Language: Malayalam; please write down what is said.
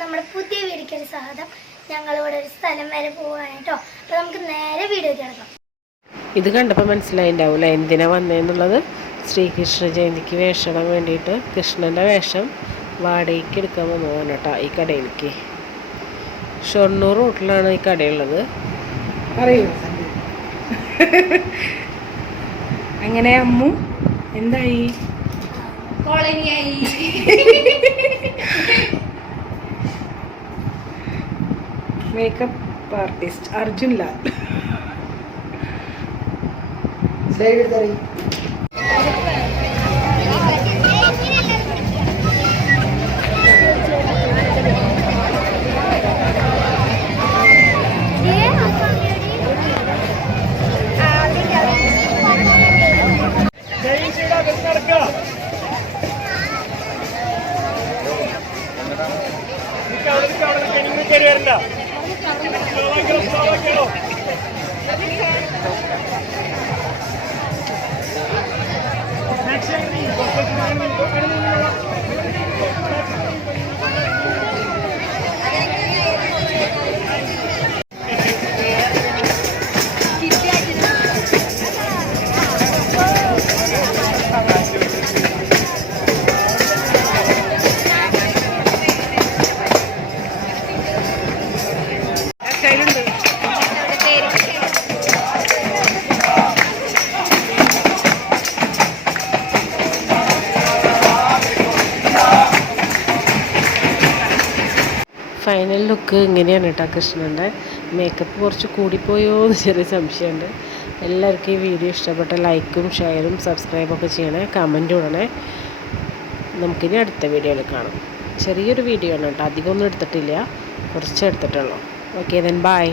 നമ്മുടെ പുതിയ വീഡിയോയ്ക്ക് സ്വാഗതം. ഞങ്ങളിവിടെ ഒരു സ്ഥലം വരെ പോവാണ് കേട്ടോ. അപ്പോൾ നമുക്ക് നേരെ വീഡിയോയ്ക്ക് കിടക്കാം. ഇത് കണ്ടപ്പോൾ മനസ്സിലായിണ്ടാവില്ല എന്തിനാ വന്നതെന്നുള്ളത്. ശ്രീകൃഷ്ണ ജയന്തിക്ക് വേഷം ഇടാൻ വേണ്ടിയിട്ട് കൃഷ്ണൻ്റെ വേഷം വാടകയ്ക്ക് എടുക്കാൻ വന്നതാണ് കേട്ടോ ഈ കടയിലേക്ക്. ഷൊർണൂർ റൂട്ടിലാണ് ഈ കടയുള്ളത്. അറിയൂ അങ്ങനെ അമ്മു എന്തായി? കോളനിയായി. Makeup artist Arjun Lal. Final look ഇങ്ങനെയാണ് കേട്ടോ. കൃഷ്ണൻ്റെ മേക്കപ്പ് കുറച്ച് കൂടിപ്പോയോ എന്ന് ചെറിയ സംശയമുണ്ട്. എല്ലാവർക്കും ഈ വീഡിയോ ഇഷ്ടപ്പെട്ട ലൈക്കും ഷെയറും സബ്സ്ക്രൈബൊക്കെ ചെയ്യണേ, കമൻറ്റ് ഇടണേ. നമുക്കിനി അടുത്ത വീഡിയോയിൽ കാണാം. ചെറിയൊരു വീഡിയോ ആണ് കേട്ടോ, അധികമൊന്നും എടുത്തിട്ടില്ല, കുറച്ച് എടുത്തിട്ടുള്ളൂ. Okay then bye.